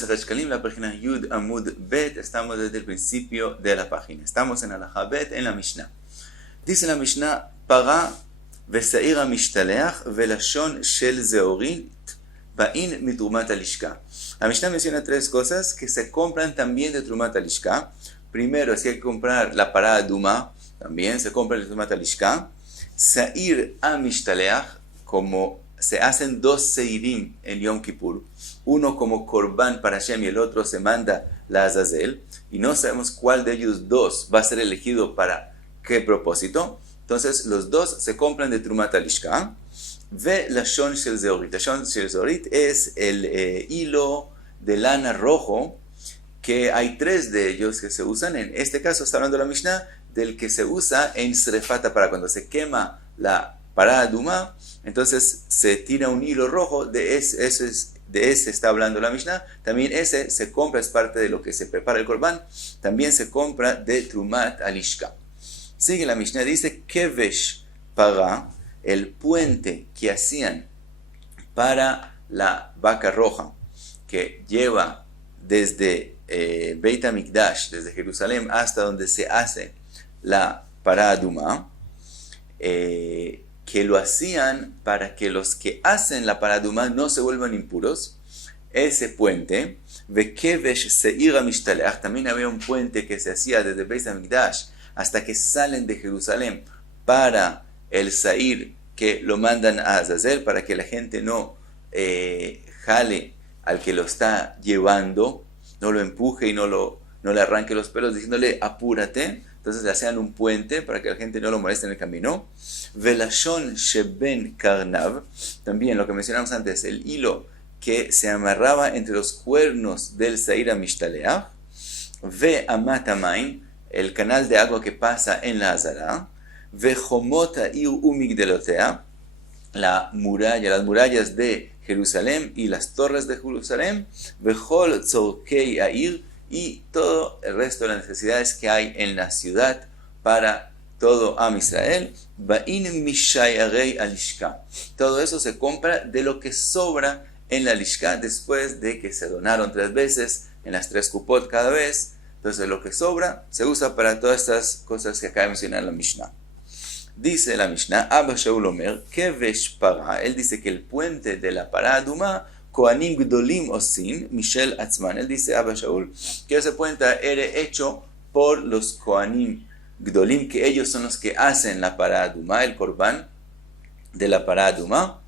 Masechet Shkalim, la página Yud Amud Bet. Estamos desde el principio de la página. Estamos en Alajá Bet, en la Mishnah. Dice la Mishnah, Para ושעיר המשתלח ולשון של זהורית באין מתרומת הלשכה. La Mishnah menciona tres cosas que se compran también de Trumat Alishka. Primero, si hay que comprar la parada Duma, también se compra de Trumat Alishka. Sa'ir Amishtaleach, como se hacen dos Seirim en Yom Kippur, uno como Korban para Hashem y el otro se manda la Azazel, y no sabemos cuál de ellos dos va a ser elegido para qué propósito. Entonces, los dos se compran de Trumat Alishka. Ve Lashon Shel Zeorit. Lashon Shel Zeorit es el hilo de lana rojo, que hay tres de ellos que se usan. En este caso está hablando la Mishnah del que se usa en Srefata, para cuando se quema la parada Duma, entonces se tira un hilo rojo, de ese está hablando la Mishnah. También ese se compra, es parte de lo que se prepara el Korban, también se compra de Trumat Alishka. Sigue la Mishnah, dice Kevesh Para, el puente que hacían para la vaca roja, que lleva desde Beit HaMikdash, desde Jerusalén hasta donde se hace la parada Duma, que lo hacían para que los que hacen la parada Duma no se vuelvan impuros. Ese puente, Vekevesh Seir HaMishtaleach, también había un puente que se hacía desde Beit HaMikdash hasta que salen de Jerusalén para el Sair, que lo mandan a Azazel, para que la gente no jale al que lo está llevando, no lo empuje y no le arranque los pelos, diciéndole apúrate. Entonces le hacían un puente para que la gente no lo moleste en el camino. Velashon Sheben Karnav, también lo que mencionamos antes, el hilo que se amarraba entre los cuernos del Sair HaMishtaleach. Ve Amatamain, el canal de agua que pasa en la Azara. Vejomot ha'ir umigdelotea, las murallas de Jerusalén y las torres de Jerusalén. Vejol tzorkei ha'ir, y todo el resto de las necesidades que hay en la ciudad para todo Am Israel. Ba'in mishayarei alishka, todo eso se compra de lo que sobra en la lishka después de que se donaron 3 veces en las 3 kupot cada vez. Entonces lo que sobra se usa para todas estas cosas que acaba de mencionar la Mishnah. Dice la Mishnah, Abba Shaul Omer, Kevesh Para, él dice que el puente de la parada Duma, Kohanim Gdolim Osin, Mishel Atzman, él dice, Abba Shaul, que ese puente era hecho por los Kohanim Gdolim, que ellos son los que hacen la parada Duma, el Korban de la parada Duma,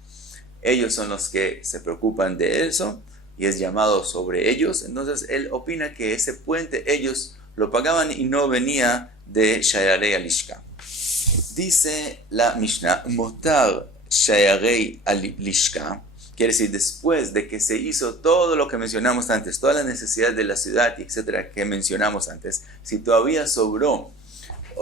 ellos son los que se preocupan de eso, y es llamado sobre ellos. Entonces él opina que ese puente ellos lo pagaban y no venía de Shayarei Alishka. Dice la Mishnah, Motar Shayarei Alishka, quiere decir después de que se hizo todo lo que mencionamos antes, todas las necesidades de la ciudad, etcétera, que mencionamos antes, si todavía sobró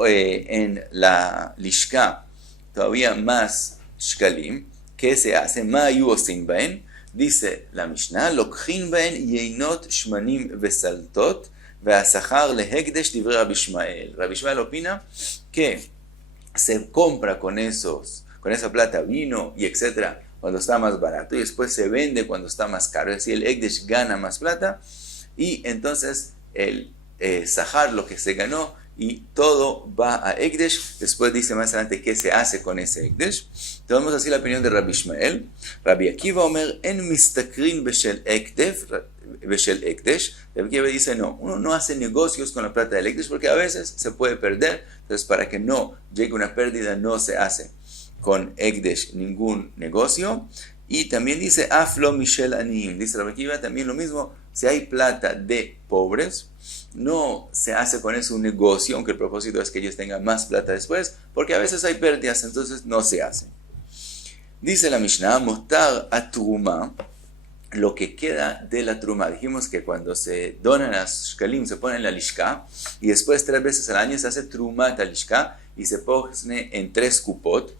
en la Lishka todavía más Shkalim, ¿qué se hace? Ma yu osin baen. Dice la Mishnah, Lokhin baen yeinot shmanim vesaltot veasachar lehekdesh divrei Rabbi Ishmael. Rabbi Ishmael opina que se compra con esa plata vino y etcétera cuando está más barato, y después se vende cuando está más caro. Es decir, el Ekdesh gana más plata, y entonces el Sahar, lo que se ganó, y todo va a Ekdesh. Después dice más adelante qué se hace con ese Ekdesh. Entonces vamos a decir la opinión de Rabbi Ishmael. Rabbi Akiva Omer, en mistakrin beshel Ekdesh. Rabbi Akiva dice, no, uno no hace negocios con la plata del Ekdesh porque a veces se puede perder. Entonces, para que no llegue una pérdida, no se hace con Ekdesh ningún negocio. Y también dice, Aflo Mishel Anim. Dice Rabbi Akiva también lo mismo. Si hay plata de pobres, no se hace con eso un negocio, aunque el propósito es que ellos tengan más plata después, porque a veces hay pérdidas, entonces no se hace. Dice la Mishnah, Motar Atruma, lo que queda de la truma. Dijimos que cuando se donan las shkalim se pone en la lishka, y después 3 veces al año se hace trumat al lishka y se pone en 3 kupot.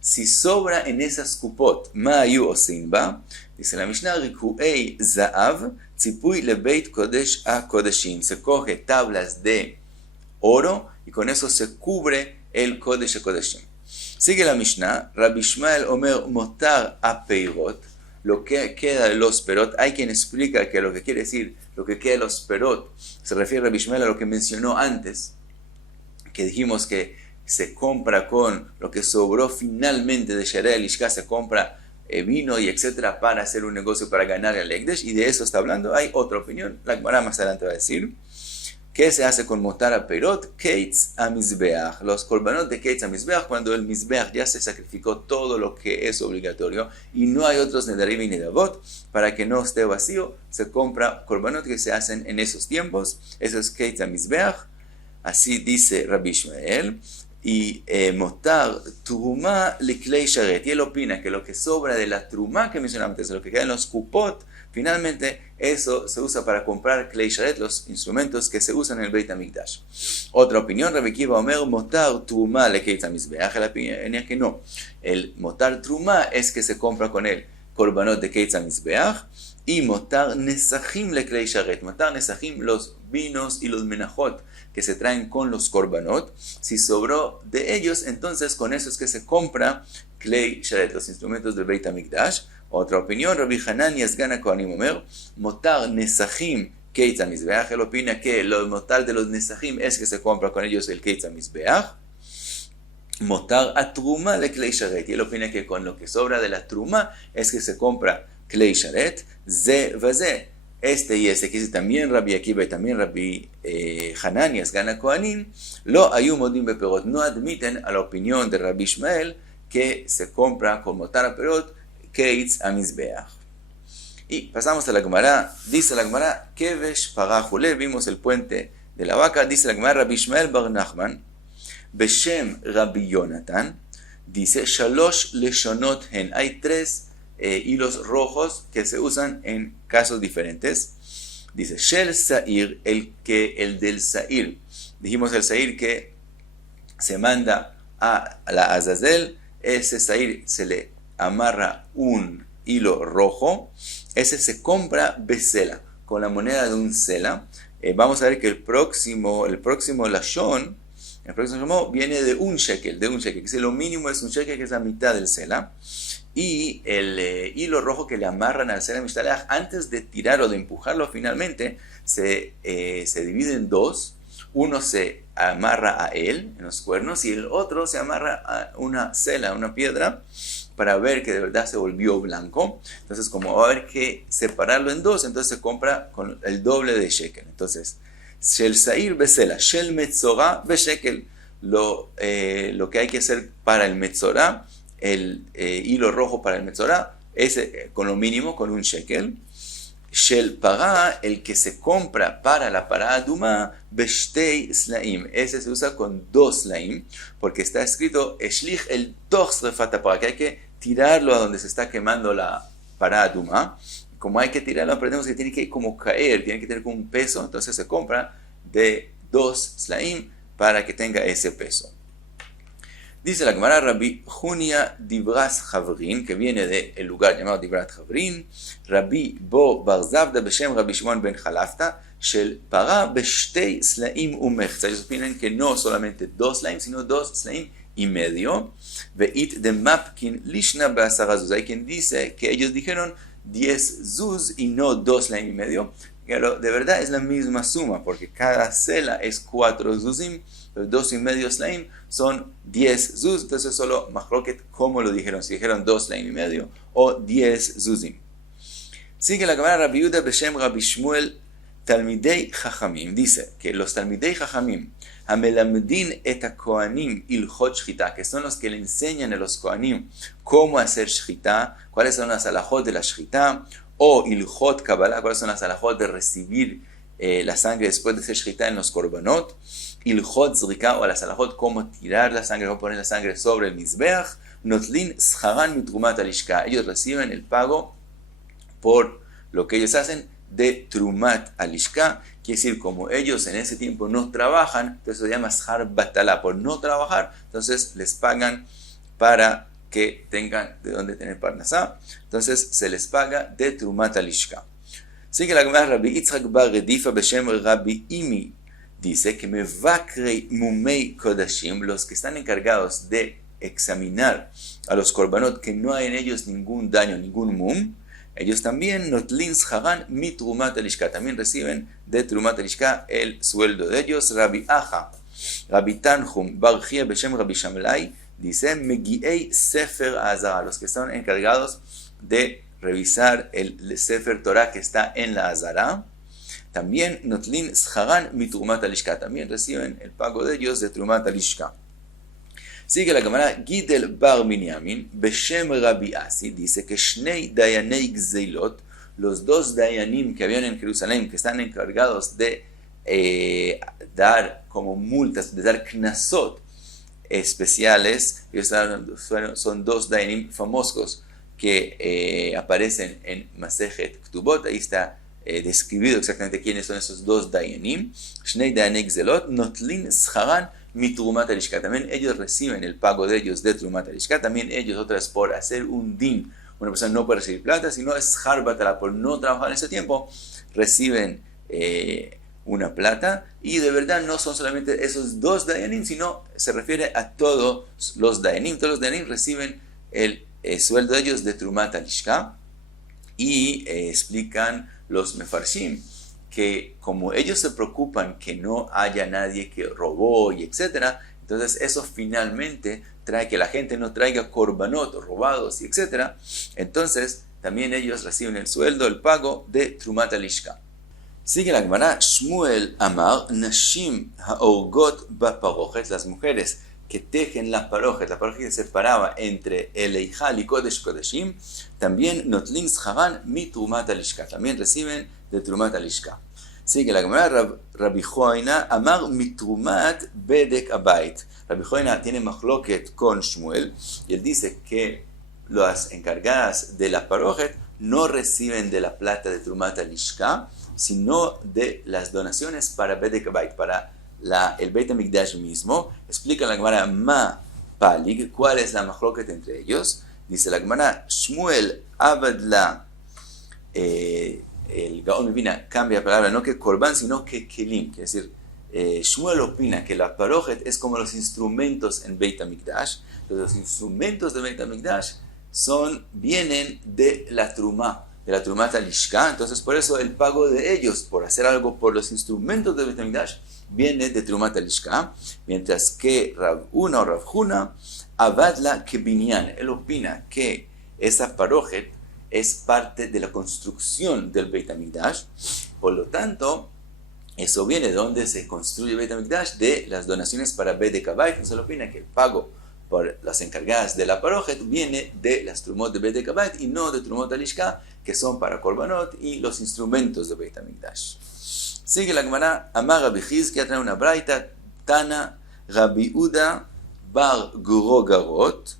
Si sobra en esas kupot, ma'ayu osimba, dice la Mishnah, rikuei za'av, tzipui lebeit kodesh a kodeshim. Se coge tablas de oro y con eso se cubre el kodesh a kodeshim. Sigue la Mishnah, Rabbi Ishmael Omer motar a peirot. lo que queda de los perot. Hay quien explica que lo que quiere decir, lo que queda de los perot, se refiere a Rabbi Ishmael a lo que mencionó antes, que dijimos que se compra con lo que sobró finalmente de Sherei Lishka, se compra vino y etcétera para hacer un negocio para ganar el Ekdesh, y de eso está hablando. Hay otra opinión, la Gemara más adelante va a decir, ¿qué se hace con Motar a Perot? Keitz a Mizbeach. Los korbanot de Keitz a Mizbeach, cuando el Mizbeach ya se sacrificó todo lo que es obligatorio y no hay otros Nedarim y Nedavot, para que no esté vacío, se compra korbanot que se hacen en esos tiempos. Eso es Keitz a Mizbeach. Así dice Rabbi Ishmael. Y Motar Truma Liklei Sharet. Y él opina que lo que sobra de la Truma que mencionamos antes, lo que queda en los Kupot, finalmente eso se usa para comprar Klei Sharet, los instrumentos que se usan en el Beit HaMikdash. Otra opinión, Rabbi Kiva Omer, Motar Truma Lekeitz HaMizbeach. La opinión es que no. El Motar Truma es que se compra con el Korbanot de Keitz HaMizbeach. Y Motar Nesachim Leklei Sharet. Motar Nesachim, los vinos y los menajot que se traen con los korbanot. Si sobró de ellos, entonces con eso es que se compra Klei Sharet, los instrumentos del Beit HaMikdash. Otra opinión, Rabbi Hanania Sgana Kohanim Omer, Motar Nesachim Keitz HaMizbeach. Él opina que el motar de los Nesachim es que se compra con ellos el Keitz HaMizbeach. Motar Atruma le Klei Sharet. Y él opina que con lo que sobra de la Truma es que se compra Klei Sharet. Ze Vaze. Este y este, que dice también Rabbi Akiva y también Rabbi Hanania Sgana Kohanim, lo ayumodim beperot, no admiten a la opinión de Rabbi Ishmael que se compra con motar a perot keitz a mizbeach. Y pasamos a la Gemara. Dice la Gemara, Kevesh Parajule, vimos el puente de la vaca. Dice la Gemara, Rabbi Ishmael bar Nachman, Beshem Rabbi Yonatan, dice, Shalosh leshonot hen, hay tres hilos rojos que se usan en casos diferentes. Dice, Shel Sa'ir, el del Sa'ir. Dijimos el Sa'ir que se manda a la Azazel, ese Sa'ir se le amarra un hilo rojo, ese se compra besela, con la moneda de un sela. Vamos a ver que el próximo lashon, el próximo viene de un shekel, que es lo mínimo es un shekel, que es la mitad del sela. Y el hilo rojo que le amarran al sela mishtalach, antes de tirarlo, de empujarlo finalmente, se divide en dos. Uno se amarra a él, en los cuernos, y el otro se amarra a una sela, una piedra, para ver que de verdad se volvió blanco. Entonces, como va a haber que separarlo en dos, entonces se compra con el doble de shekel. Entonces, Shel Sa'ir besela, Shel Metzorah beshekel. Lo que hay que hacer para el Metzorah, el hilo rojo para el Metzorah, ese con lo mínimo, con un shekel. Shel Pará, el que se compra para la Pará Aduma, Beshtei Slaim. Ese se usa con dos Slaim, porque está escrito Eshlich el Toch Srefat HaPará, que hay que tirarlo a donde se está quemando la Pará Aduma. Como hay que tirarlo, aprendemos que tiene que como caer, tiene que tener como un peso, entonces se compra de dos Slaim para que tenga ese peso. Dice la Gemara, Rabbi Junia Dibras Chavrin, que viene del lugar llamado Dibrat Chavrin, Rabbi Bo Barzavda Beshem Rabbi Shimon ben Chalafta, Shel Pará Beshtei Slaim Umechza. Ellos opinan que no solamente dos Slaim, sino dos Slaim y medio. Veit de Mapkin Lishna Be'asara Zuz. Hay quien dice que ellos dijeron 10 Zuz y no 2 Slaim y medio. Pero de verdad es la misma suma, porque cada cela es 4 Zuzim. Los 2 y medio slaim son 10 zuz, entonces solo machloket como lo dijeron, si dijeron 2 slaim y medio o 10 zuzim. Sigue la Gemara, Rabbi Yehuda Beshem Rabbi Shmuel Talmidei Chachamim, dice que los Talmidei Chachamim, Hamelamdin et HaKohanim ilchot shchita, que son los que le enseñan a los Kohanim cómo hacer shchita, cuáles son las alajot de la shchita, o ilchot Kabbalah, cuáles son las alajot de recibir la sangre después de hacer shchita en los korbanot, ilchot zrika o las alajot, cómo tirar la sangre, cómo poner la sangre sobre el mizbeach, notlin scharan mitrumat alishka. Ellos reciben el pago por lo que ellos hacen de trumat alishka, quiere decir, como ellos en ese tiempo no trabajan, entonces se llama shar batala, por no trabajar, entonces les pagan para que tengan de dónde tener parnasá, entonces se les paga de trumat alishka. Sigue la Gemara, Rabbi Yitzchak bar Redifa Beshem Rabbi Imi, dice que Mevakre Mumei Kodashim, los que están encargados de examinar a los korbanot que no hay en ellos ningún daño, ningún mum, ellos también, notlin scharan mi trumat alishka, también reciben de trumat alishka el sueldo de ellos. Rabbi Aja, Rabbi Tanhum, Bar Chia Beshem Rabbi Shamlai, dice, Megiei Sefer Azara, los que están encargados de revisar el Sefer Torah que está en la Azara, también notlin scharan mi trumat alishka, también reciben el pago de ellos de trumat alishka. Sigue la Gemara, Gidel Bar Minyamin, Beshem Rabbi Asi, dice que Shnei Dayanei Gzeilot, los dos Dayanim que habían en Jerusalén, que están encargados de dar como multas, de dar knasot especiales, son dos Dayanim famosos que aparecen en Masejet Ktubot, ahí está describido exactamente quiénes son esos dos Dayanim, Shnei Dayanei Gzeilot, Notlin Scharan mi trumat alishka, también ellos reciben el pago de ellos de trumat alishka, también ellos otras por hacer un din, una persona no puede recibir plata, sino es harbatala, por no trabajar en ese tiempo, reciben una plata, y de verdad no son solamente esos dos dayanim, sino se refiere a todos los dayanim reciben el sueldo de ellos de trumat alishka, y explican los mefarshim, que como ellos se preocupan que no haya nadie que robó y etcétera, entonces eso finalmente trae que la gente no traiga korbanot robados y etcétera, entonces también ellos reciben el sueldo, el pago de trumat alishka. Sigue la Gemara, Shmuel Amar, Nashim haorgot baparochet, las mujeres que tejen la parojet que se separaba entre el Eijal y Kodesh Kodeshim, también notlin scharan mi trumat alishka, también reciben de trumat alishka. Sigue la Gemara, Rabbi Joina Amar mitrumat bedek abayit. Rabbi Joina tiene machloket con Shmuel y él dice que las encargadas de la parojet no reciben de la plata de trumat alishka, sino de las donaciones para bedek abayit, para el Beit HaMikdash mismo. Explica la Gemara ma palig, cuál es la machloket entre ellos. Dice la Gemara, Shmuel abadla, el Gaon Mivina cambia la palabra, no que korban, sino que kelim, es decir, Shmuel opina que la parojet es como los instrumentos en Beit HaMikdash. Los instrumentos de Beit HaMikdash vienen de la trumá, de la trumat alishka, entonces por eso el pago de ellos por hacer algo por los instrumentos de Beit HaMikdash viene de trumat alishka, mientras que Rav Una o Rav Huna abadla que binyan, él opina que esa parojet es parte de la construcción del Beit HaMikdash, por lo tanto, eso viene de donde se construye el Beit HaMikdash, de las donaciones para Bedek Abayit. Entonces él opina que el pago por las encargadas de la parojet viene de las trumot de Bedek Abayit y no de trumot alishka, que son para korbanot y los instrumentos de Beit HaMikdash. Sigue la Gemara, Amar Rabbi Chizkiya, trae una braita, Tana Rabbi Uda bar Gurogarot,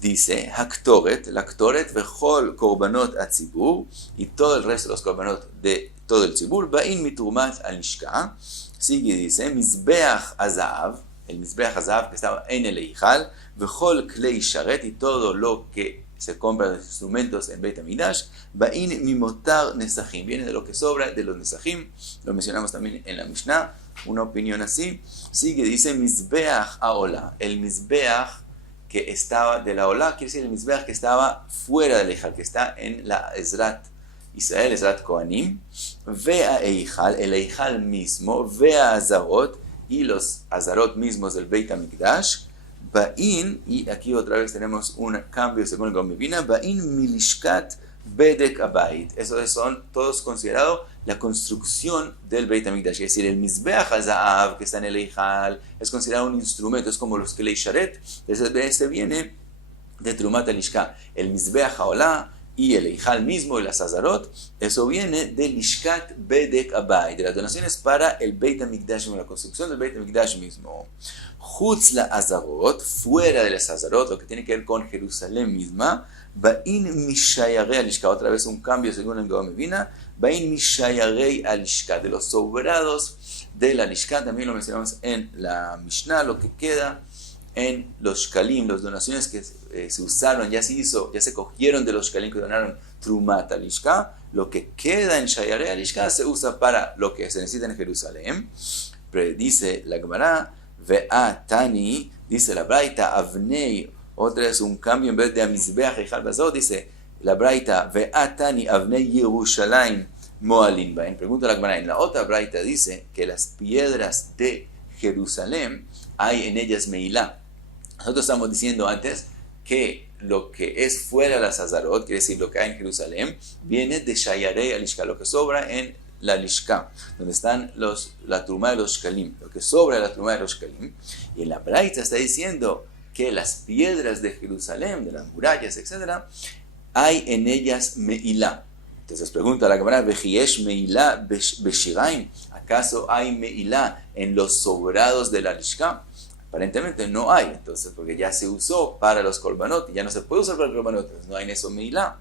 dice, Haktoret, la Ktoret, Vechol Korbanot Atzibur, y todo el resto de los Korbanot de todo el Tzibur, Ba'in mitrumat alishka. Sigue y dice, Mizbeach Azav, el Mizbeach Azav que estaba en el Eijal, Vechol Klei Sharet, y todo lo que se compra de los instrumentos en Beit HaMikdash, Ba'in mimotar nesachim, viene de lo que sobra de los nesachim, lo mencionamos también en la Mishnah, una opinión así. Sigue y dice, Mizbeach Aola, el Mizbeach que estaba de la Olá, quiere decir el Mizbeach que estaba fuera del Eijal, que está en la Ezrat Israel, Ezrat Kohanim, vea Eijal, el Eijal mismo, vea Azarot, y los Azarot mismos del Beit HaMikdash, Ba'in, y aquí otra vez tenemos un cambio según el Gaon Mivina, Ba'in milishkat bedek abayit, esos son todos considerados la construcción del Beit HaMikdash, es decir, el Mizbeach HaZahav que está en el Eijal es considerado un instrumento, es como los Klei Sharet, este viene de Trumat alishka, el Mizbeach HaOlá y el Eijal mismo y las Azarot, eso viene de Lishkat Bedek Abayit, de las donaciones para el Beit HaMikdash, la construcción del Beit HaMikdash mismo. Chutz la Azarot, fuera de las Azarot, lo que tiene que ver con Jerusalén misma, Ba'in Mishayarei Alishka, otra vez un cambio según el Gaon Mivina, Ba'in Mishayarei Alishka, de los sobrados de la Alishka, también lo mencionamos en la Mishnah, lo que queda en los shkalim, las donaciones que se usaron, ya se cogieron de los shkalim que donaron Trumat alishka, lo que queda en Shayarei alishka se usa para lo que se necesita en Jerusalén. Pero dice la Gemara, Ve'a Tani, dice la Braita, Avnei, otra vez un cambio, en vez de Amizbeach Eijal Bazot, dice la braita, ve'atani avnei Yerushalayim moalin baen. Pregunta la Gemara, en la otra braita dice que las piedras de Jerusalén hay en ellas meilá. Nosotros estamos diciendo antes que lo que es fuera de la Sazarot, quiere decir lo que hay en Jerusalén, viene de Shayarei Alishka, lo que sobra en la Lishka, donde están la truma de los shkalim, lo que sobra de la truma de los shkalim. Y en la braita está diciendo que las piedras de Jerusalén, de las murallas, etc., hay en ellas meilá. Entonces pregunta la Gemara, ¿Vejiesh meilá beshiraim? ¿Acaso hay meilá en los sobrados de la Lishka? Aparentemente no hay, entonces, porque ya se usó para los korbanot y ya no se puede usar para los korbanot, entonces no hay en eso meilá.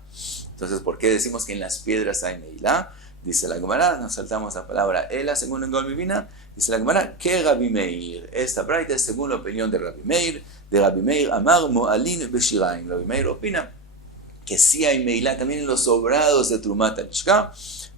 Entonces, ¿por qué decimos que en las piedras hay meilá? Dice la Gemara, nos saltamos la palabra Ela, según el Golmivina, dice la Gemara, que Rabbi Meir. Esta braita es según la opinión de Rabbi Meir, Amar Mo'alin Beshiraim. Rabbi Meir opina que sí hay meilá también en los sobrados de Trumat al-Lishka,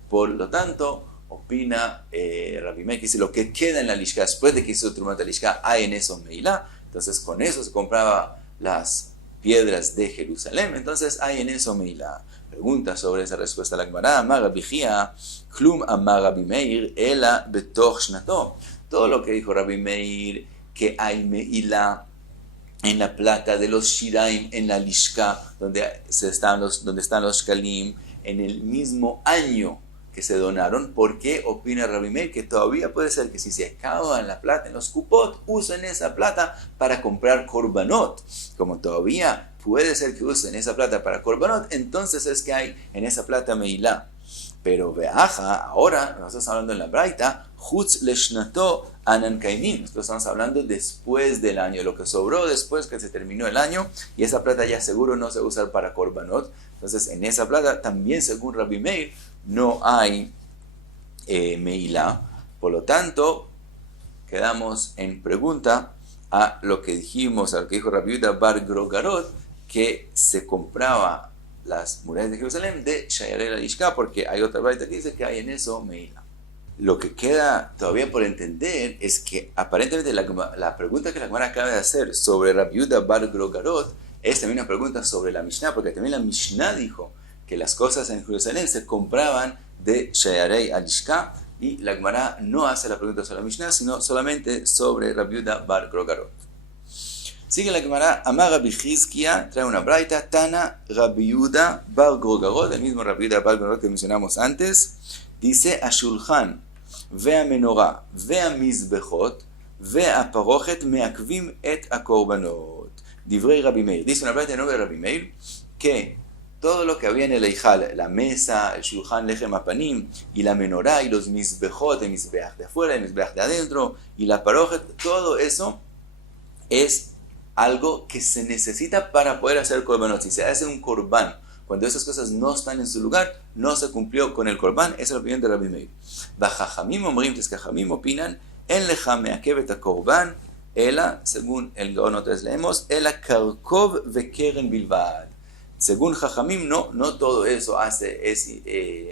por lo tanto, opina Rabbi Meir, que dice lo que queda en la Lishka, después de que hizo Trumat al-Lishka, hay en eso meilá, entonces con eso se compraba las piedras de Jerusalén, entonces hay en eso meilá. Pregunta sobre esa respuesta a la Gemara, Amar Rabbi Chia, Klum Amar Rabbi Meir, Ela Betoch Shnato. Todo lo que dijo Rabbi Meir, que hay meilá en la plata de los shiraim, en la lishka, donde están los shkalim, en el mismo año que se donaron. ¿Por qué opina Rabbi Meir que todavía puede ser que si se acaba la plata en los kupot, usen esa plata para comprar korbanot? Como todavía puede ser que usen esa plata para korbanot, entonces es que hay en esa plata meilá. Pero veaja, ahora nosotros estamos hablando en la braita, chutz leshnato anan kaimin. Nosotros estamos hablando después del año, lo que sobró después que se terminó el año, y esa plata ya seguro no se va a usar para korbanot. Entonces en esa plata también, según Rabbi Meir, no hay meilá. Por lo tanto, quedamos en pregunta a lo que dijimos, a lo que dijo Rabbi Yehuda bar Grogarot, que se compraba las murallas de Jerusalén de Shayarei Alishka, porque hay otra braita que dice que hay en eso meilá. Lo que queda todavía por entender es que aparentemente la pregunta que la Gemara acaba de hacer sobre Rabbi Yehuda bar Grogarot es también una pregunta sobre la Mishnah, porque también la Mishnah dijo que las cosas en Jerusalén se compraban de Shayarei Alishka, y la Gemara no hace la pregunta sobre la Mishnah, sino solamente sobre Rabbi Yehuda bar Grogarot. Sigue la Gemara, Amar Rabbi Chizkia, trae una braita, Tana Rabbi Yehuda bar Grogarot, el mismo Rabbi Yehuda bar Grogarot que mencionamos antes, dice, Ashulchan, vea menorá, vea mizbechot, vea parochet, meakvim et akorbanot. Divrei Rabbi Meir. Dice una braita de nombre de Rabbi Meir, que todo lo que había en el Eijal, la mesa, el shulchan lechem apanim, y la menorá, y los mizbechot, el mizbeach de afuera, el mizbeach de adentro, y la parochet, todo eso es algo que se necesita para poder hacer korbanot. Si se hace un korban, cuando esas cosas no están en su lugar, no se cumplió con el korban. Esa es la opinión de Rabbi Meir. Bajajamim omrim, que Jajamim opinan, en leja meakev et korban, ela, según el Gaon otra leemos, ela karkov vekeren bilvad. Según Jajamim, no todo eso es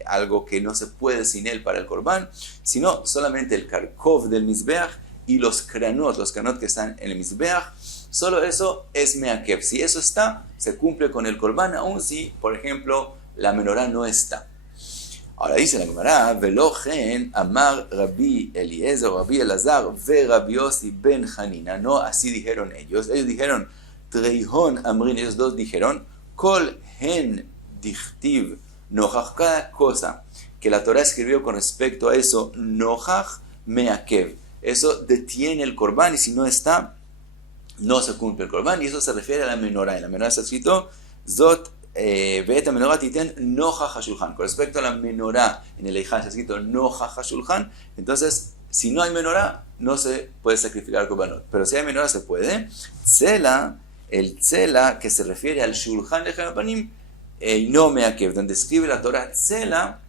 algo que no se puede sin él para el korban, sino solamente el karkov del mizbeach y los kranot que están en el mizbeach. Solo eso es meakev. Si eso está, se cumple con el korban, aun si, por ejemplo, la menorá no está. Ahora dice la Gemara, Velochen amar Rabbi Eliezer, Rabbi Elazar, ve Rabbi Yossi ben Hanina. No, así dijeron ellos. Ellos dijeron, Treihon amrin, ellos dos dijeron, Kol hen dichtiv nochach, cada cosa que la Torah escribió con respecto a eso, nochach meakev. Eso detiene el korban, y si no está, no se cumple el korban, y eso se refiere a la menorá. En la menorá está escrito, Zot ve'et menorá titen nochach hashulchan. Con respecto a la menorá, en el Eijal está escrito nochach hashulchan. Entonces, si no hay menorá, no se puede sacrificar el korbanot. Pero si hay menorá, se puede. Tzela, el tzela, que se refiere al shulchan lechem apanim, no meakev, donde escribe la Torah tzela,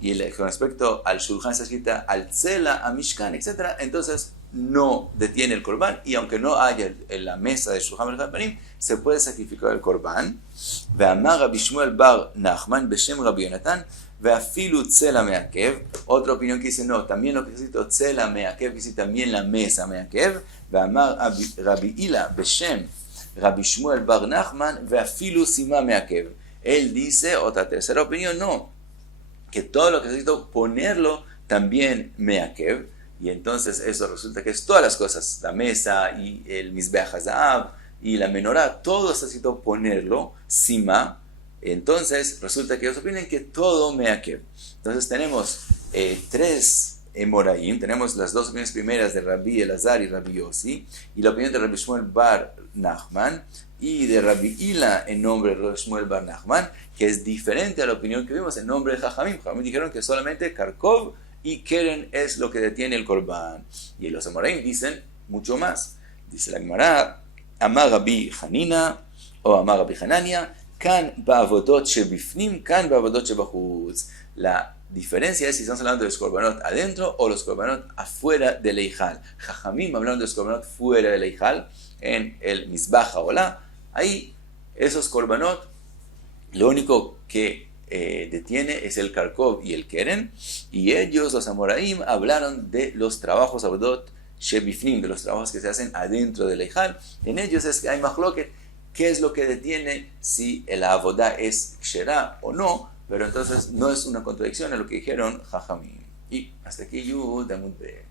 y con respecto al shulchan está escrita al tzela, a mishkan, etc. Entonces, no detiene el korban, y aunque no haya en la mesa de shulchan lechem apanim, se puede sacrificar el korban. Ve'amar Rabbi Shmuel bar Nachman beshem Rabbi Yonatan ve'afilu tzela meakev. Otra opinión que dice no, también lo que necesito tzela meakev, que dice también la mesa meakev. Ve'amar Rabbi Ila beshem Rabbi Shmuel bar Nachman ve'afilu sima meakev. Él dice, otra tercera opinión, no, que todo lo que necesito ponerlo también meakev, y entonces eso resulta que es todas las cosas, la mesa y el Mizbeach HaZahav y la menorá, todo necesito ponerlo, sima, entonces resulta que ellos opinan que todo meakev. Entonces tenemos tres Moraim, tenemos las dos opiniones primeras de Rabbi Elazar y Rabbi Yossi, y la opinión de Rabbi Shmuel Bar Nachman, y de Rabbi Hila en nombre de Rabbi Shmuel Bar Nachman, que es diferente a la opinión que vimos en nombre de Jajamim. Jajamim dijeron que solamente Karkov y Keren es lo que detiene el Korban. Y los Amoraim dicen mucho más. Dice la Gemara, Amar Rabbi Hanina o Amar Rabbi Hanania, Kan ba'avodot shebifnim, kan ba'avodot shebachutz. La diferencia es si estamos hablando de los korbanot adentro o los korbanot afuera del Eijal. Jajamim hablando de los korbanot fuera del Eijal, en el Mizbach HaOlah. Ahí esos korbanot, lo único que detiene es el Karkov y el Keren, y ellos, los Amoraim, hablaron de los trabajos Avodot Shebifnim, de los trabajos que se hacen adentro del Eijal. En ellos es que hay mahloket, qué es lo que detiene si el Avodá es Ksherá o no, pero entonces no es una contradicción a lo que dijeron Jajamim. Y hasta aquí Yud Amud Bet.